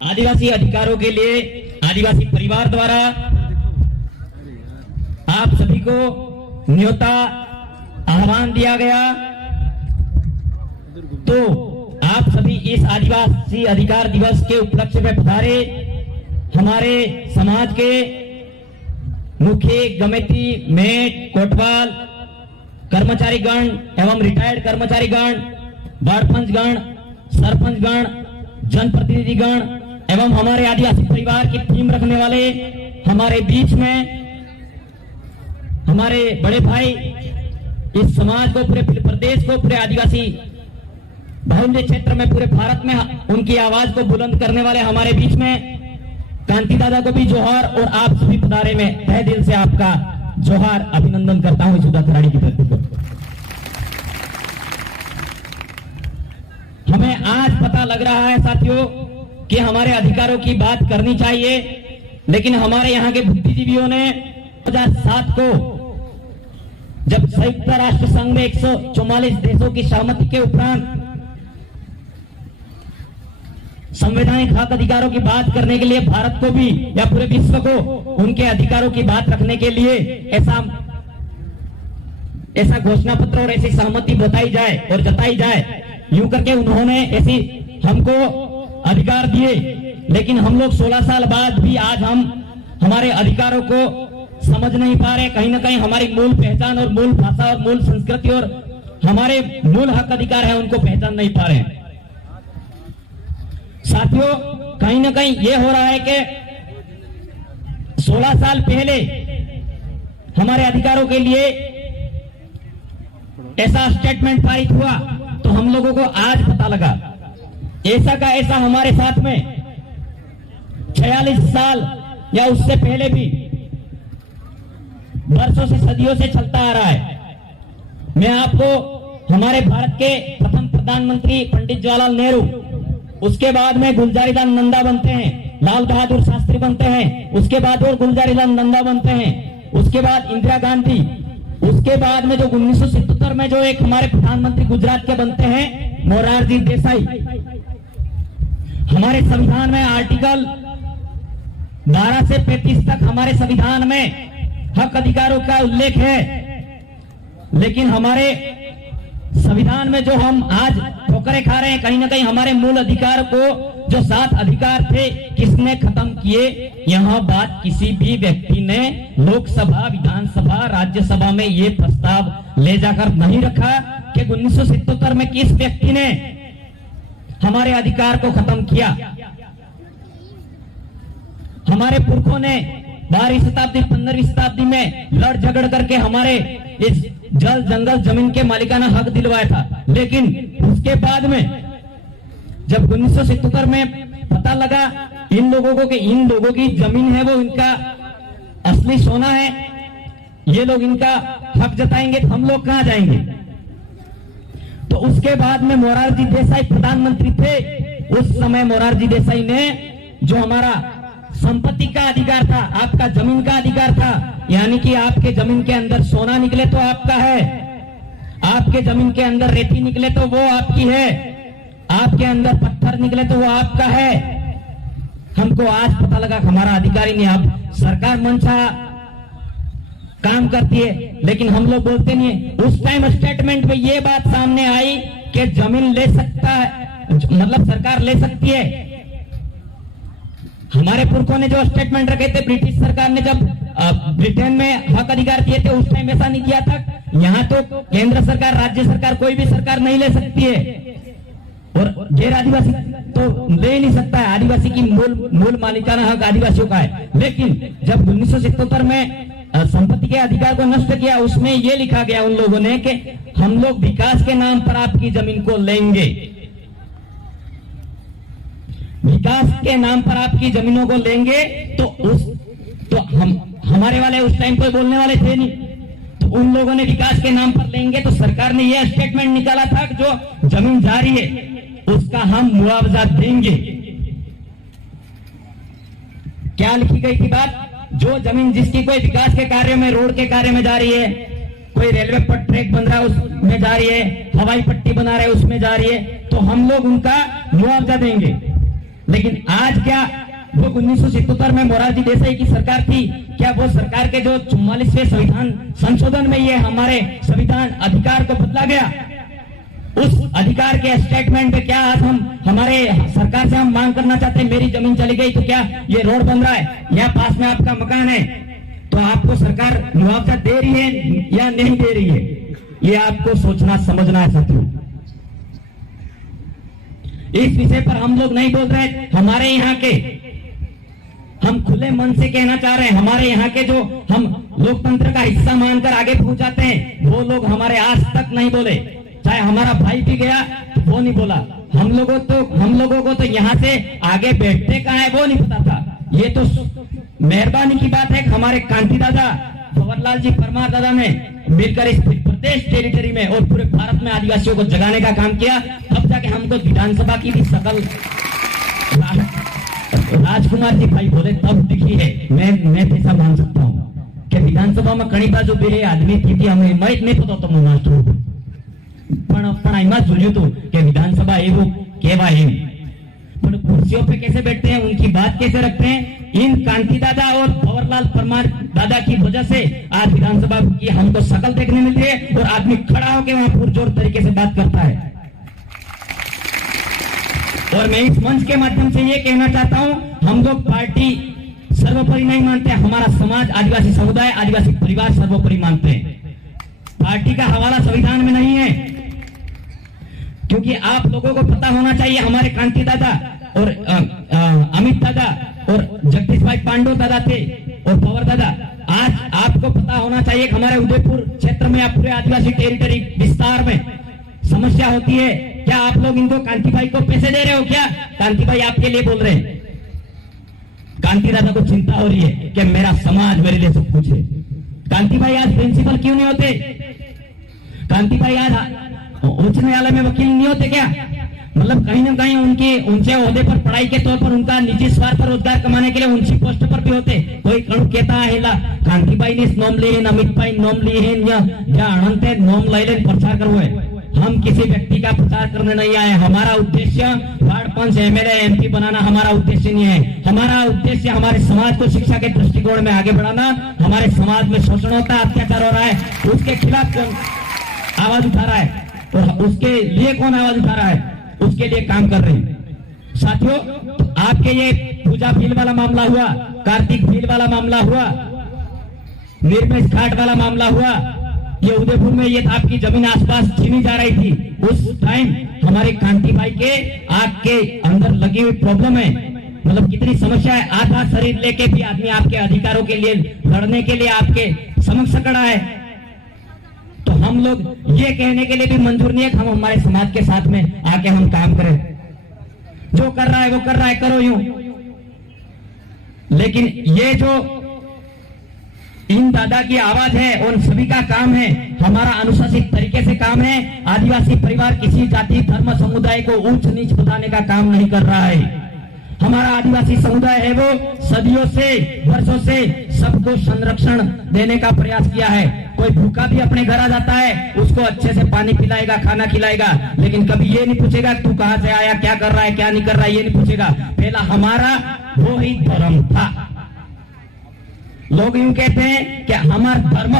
आदिवासी अधिकारों के लिए आदिवासी परिवार द्वारा आप सभी को न्योता आह्वान दिया गया, तो आप सभी इस आदिवासी अधिकार दिवस के उपलक्ष्य में पधारे। हमारे समाज के मुखिया, गमेती, मेट, कोटवाल, कर्मचारीगण एवं रिटायर्ड कर्मचारीगण, वार्ड पंचगण, सरपंचगण, जनप्रतिनिधिगण एवं हमारे आदिवासी परिवार की थीम रखने वाले हमारे बीच में हमारे बड़े भाई, इस समाज को, पूरे प्रदेश को, पूरे आदिवासी बहुल्य क्षेत्र में, पूरे भारत में उनकी आवाज को बुलंद करने वाले हमारे बीच में कांति दादा को भी जोहार, और आप सभी पधारे में तहे दिल से आपका जोहार, अभिनंदन करता हूं सुधा खराड़ी की धरती को। हमें आज पता लग रहा है साथियों कि हमारे अधिकारों की बात करनी चाहिए, लेकिन हमारे यहाँ के बुद्धिजीवियों ने 2007 को जब संयुक्त राष्ट्र संघ में 144 देशों की सहमति के उपरांत संवैधानिक हक अधिकारों की बात करने के लिए भारत को भी या पूरे विश्व को उनके अधिकारों की बात रखने के लिए ऐसा घोषणा पत्र और ऐसी सहमति बताई जाए और जताई जाए, यूं करके उन्होंने ऐसी हमको अधिकार दिए। लेकिन हम लोग 16 साल बाद भी आज हम हमारे अधिकारों को समझ नहीं पा रहे। कहीं ना कहीं हमारी मूल पहचान और मूल भाषा और मूल संस्कृति और हमारे मूल हक अधिकार है, उनको पहचान नहीं पा रहे हैं। साथियों, कहीं ना कहीं ये हो रहा है कि 16 साल पहले हमारे अधिकारों के लिए ऐसा स्टेटमेंट पारित हुआ, तो हम लोगों को आज पता लगा ऐसा का ऐसा हमारे साथ में 46 साल या उससे पहले भी वर्षों से, सदियों से चलता आ रहा है। मैं आपको हमारे भारत के प्रथम प्रधानमंत्री पंडित जवाहरलाल नेहरू, उसके बाद में गुलजारीलाल नंदा बनते हैं, लाल बहादुर शास्त्री बनते हैं, उसके बाद और गुलजारीलाल नंदा बनते हैं, उसके बाद इंदिरा गांधी, उसके बाद में जो 1977 में जो एक हमारे प्रधानमंत्री गुजरात के बनते हैं मोरारजी देसाई। हमारे संविधान में आर्टिकल 12 से 35 तक हमारे संविधान में हक अधिकारों का उल्लेख है, लेकिन हमारे संविधान में जो हम आज ठोकरें खा रहे हैं, कहीं ना कहीं हमारे मूल अधिकार को, जो 7 अधिकार थे, किसने खत्म किए? यहां बात किसी भी व्यक्ति ने लोकसभा, विधानसभा, राज्यसभा में ये प्रस्ताव ले जाकर नहीं रखा कि 1977 में किस व्यक्ति ने हमारे अधिकार को खत्म किया। हमारे पुरखों ने 12वीं शताब्दी, 15वीं शताब्दी में लड़ झगड़ करके हमारे इस जल, जंगल, जमीन के मालिकाना हक दिलवाया था, लेकिन उसके बाद में जब 1977 में पता लगा इन लोगों को कि इन लोगों की जमीन है, वो इनका असली सोना है, ये लोग इनका हक जताएंगे, तो हम लोग कहां जाएंगे? तो उसके बाद में मोरारजी देसाई प्रधानमंत्री थे। उस समय मोरारजी देसाई ने जो हमारा संपत्ति का अधिकार था, आपका जमीन का अधिकार था, यानी कि आपके जमीन के अंदर सोना निकले तो आपका है, आपके जमीन के अंदर रेती निकले तो वो आपकी है, आपके अंदर पत्थर निकले तो वो आपका है। हमको आज पता लगा हमारा अधिकार ही नहीं। आप सरकार मनसा काम करती है, लेकिन हम लोग बोलते नहीं है। उस टाइम स्टेटमेंट में ये बात सामने आई कि जमीन ले सकता है, मतलब सरकार ले सकती है। हमारे पुरखों ने जो स्टेटमेंट रखे थे, ब्रिटिश सरकार ने जब ब्रिटेन में हक अधिकार दिए थे, उस टाइम ऐसा नहीं किया था। यहाँ तो केंद्र सरकार, राज्य सरकार, कोई भी सरकार नहीं ले सकती है, और गैर आदिवासी तो ले ही नहीं सकता है। आदिवासी की मूल मालिकाना हक आदिवासियों का है। लेकिन जब 1977 में संपत्ति के अधिकार को नष्ट किया, उसमें यह लिखा गया उन लोगों ने कि हम लोग विकास के नाम पर आपकी जमीन को लेंगे, विकास के नाम पर आपकी जमीनों को लेंगे। तो हमारे वाले उस टाइम कोई बोलने वाले थे नहीं, तो उन लोगों ने विकास के नाम पर लेंगे, तो सरकार ने यह स्टेटमेंट निकाला था कि जो जमीन जा रही है उसका हम मुआवजा देंगे। क्या लिखी गई थी बात? जो जमीन जिसकी कोई विकास के कार्य में, रोड के कार्य में जा रही है, कोई रेलवे पर ट्रैक बन रहा है उसमें जा रही है, हवाई पट्टी बना रहे उसमें जा रही है, तो हम लोग उनका मुआवजा देंगे। लेकिन आज क्या वो 1977 में मोरारजी देसाई की सरकार थी, क्या वो सरकार के जो 44वें संविधान संशोधन में ये हमारे संविधान अधिकार को बदला गया? उस अधिकार के स्टेटमेंट में क्या आज हम हमारे सरकार से हम मांग करना चाहते हैं, मेरी जमीन चली गई तो क्या ये रोड बन रहा है, या पास में आपका मकान है तो आपको सरकार मुआवजा दे रही है या नहीं दे रही है? ये आपको सोचना समझना है साथियों। इस विषय पर हम लोग नहीं बोल रहे। हमारे यहाँ के, हम खुले मन से कहना चाह रहे हैं, हमारे यहाँ के जो हम लोकतंत्र का हिस्सा मानकर आगे पहुंच जाते हैं, वो लोग हमारे आज तक नहीं बोले। चाहे हमारा भाई भी गया तो वो नहीं बोला। हम लोगों को तो यहाँ से आगे बैठते कहाँ है वो नहीं पता था। ये तो मेहरबानी की बात है कि हमारे कांति दादा भंवरलाल जी परमार दादा ने मिलकर इस प्रदेश टेरिटरी में और पूरे भारत में आदिवासियों को जगाने का काम किया। तब जाके हमको विधानसभा की भी शकल राजकुमार जी भाई बोले तब दिखी है। मैं ऐसा मान सकता हूँ कि विधानसभा में घणी बाजू બે आदमी थी हमें नहीं पता तो मास्टर પણ એમાં જોયું હતું કે વિધાનસભા એવું કહેવાય એમ, પણ कुर्सियों पे कैसे बैठते हैं, उनकी बात कैसे रखते हैं, इन कांति दादा और भंवरलाल परमार दादा की वजह से आज विधानसभा की हमको शकल देखने मिलती है और आदमी खड़ा होकर वहां पुरजोर तरीके से बात करता है। और मैं इस मंच के माध्यम से ये कहना चाहता हूं, हम लोग पार्टी सर्वोपरि नहीं मानते, हमारा समाज, आदिवासी समुदाय, आदिवासी परिवार सर्वोपरि मानते हैं। पार्टी का हवाला संविधान में नहीं है, क्योंकि आप लोगों को पता होना चाहिए, हमारे कांति दादा और अमित दादा और जगदीश भाई पांडु दादा थे और पवार दादा, आज आपको पता होना चाहिए कि हमारे उदयपुर क्षेत्र में या पूरे आदिवासी टेरिटरी विस्तार में समस्या होती है। क्या आप लोग इनको कांति भाई को पैसे दे रहे हो? क्या कांति भाई आपके लिए बोल रहे हैं? कांति दादा को चिंता हो रही है कि मेरा समाज मेरे लिए सब कुछ है। कांति भाई आज प्रिंसिपल क्यों नहीं होते? कांति भाई आज उच्च न्यायालय में वकील नहीं होते क्या? मतलब कहीं ना कहीं उनके ऊंचे ओहदे पर पढ़ाई के तौर पर उनका निजी स्वार्थ पर रोजगार कमाने के लिए ऊंची पोस्ट पर भी होते। कोई कणु कहता है कांति भाई ने नोम ली है, अमित भाई नोम ली है या अनंत नोम ले प्रचार करવો है। हम किसी व्यक्ति का प्रचार करने नहीं आए। हमारा उद्देश्य वार्ड पंच, एमएलए, एमपी बनाना हमारा उद्देश्य नहीं है। हमारा उद्देश्य हमारे समाज को शिक्षा के दृष्टिकोण में आगे बढ़ाना। हमारे समाज में शोषण होता है, अत्याचार हो रहा है, उसके खिलाफ आवाज उठा रहा है और उसके लिए कौन आवाज उठा रहा है, उसके लिए काम कर रहे हैं। साथियों, आपके ये पूजा भील वाला मामला हुआ, कार्तिक भील वाला मामला हुआ, निर्मेश घाट वाला मामला हुआ, ये उदयपुर में ये आपकी जमीन आसपास छीनी जा रही थी। उस टाइम हमारे कांति भाई के आग के अंदर लगी हुई प्रॉब्लम है, मतलब कितनी समस्या है। आधा शरीर लेके भी आदमी आपके अधिकारों के लिए लड़ने के लिए आपके समक्ष खड़ा है। तो हम लोग ये कहने के लिए भी मंजूर नहीं है कि हम हमारे समाज के साथ में आके हम काम करें। जो कर रहा है वो कर रहा है, करो यूं। लेकिन ये जो इन दादा की आवाज है, उन सभी का काम है, हमारा अनुशासित तरीके से काम है। आदिवासी परिवार किसी जाति धर्म समुदाय को ऊंच नीच बताने का काम नहीं कर रहा है। हमारा आदिवासी समुदाय है वो सदियों से, वर्षों से सबको संरक्षण देने का प्रयास किया है। कोई भूखा भी अपने घर आ जाता है, उसको अच्छे से पानी पिलाएगा, खाना खिलाएगा, लेकिन कभी ये नहीं पूछेगा तू कहां से आया, क्या कर रहा है, क्या नहीं कर रहा है, ये नहीं पूछेगा। पहला हमारा वो ही धर्म था। लोग यूं कहते हैं कि हमारा धर्म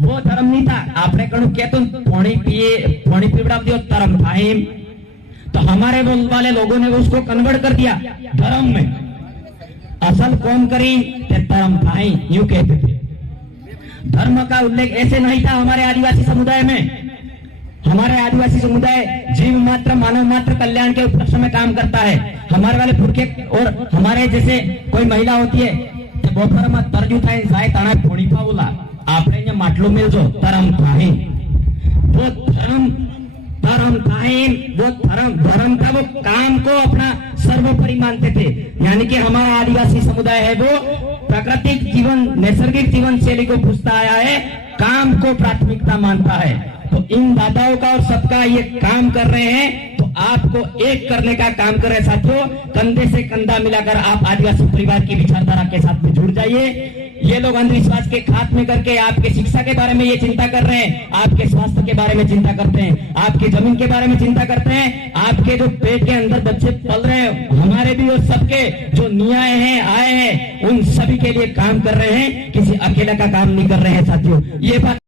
वो धर्म नहीं था। आपने कहूं क्या तुम पानी पीवड़ा दियो धर्म था हिम, तो हमारे वाले लोगों ने उसको कन्वर्ट कर दिया धर्म में। असल कौन करी धर्म था ही, यूं कहते थे। धर्म का उल्लेख ऐसे नहीं था हमारे आदिवासी समुदाय में। हमारे आदिवासी समुदाय जीव मात्र मानव मात्र कल्याण के उपलक्ष्य में काम करता है। हमारे वाले पुरखे और हमारे जैसे कोई महिला होती है બપોરમાં તરજુ થાય જાય તાણા થોડી પાવલા આપણે અહીંયા માટલું મેલજો ધર્મ થાય वो धर्म થાય वो धर्म का वो काम को अपना सर्वोपरि मानते थे। यानी कि हमारा आदिवासी समुदाय है वो प्राकृतिक जीवन नैसर्गिक जीवन शैली को पूछता आया है, काम को प्राथमिकता मानता है। तो इन दादाओं का और सबका ये काम कर रहे हैं, तो आपको एक करने का काम कर रहे साथियों। कंधे से कंधा मिलाकर आप आदिवासी परिवार की विचारधारा के साथ में जुड़ जाइए। ये लोग अंधविश्वास के खात्मे करके आपके शिक्षा के बारे में ये चिंता कर रहे हैं, आपके स्वास्थ्य के बारे में चिंता करते हैं, आपकी जमीन के बारे में चिंता करते हैं, आपके जो पेट के अंदर बच्चे पल रहे हैं हमारे भी और सबके जो न्याय हैं आए हैं उन सभी के लिए काम कर रहे हैं, किसी अकेला का काम नहीं कर रहे हैं साथियों। ये बात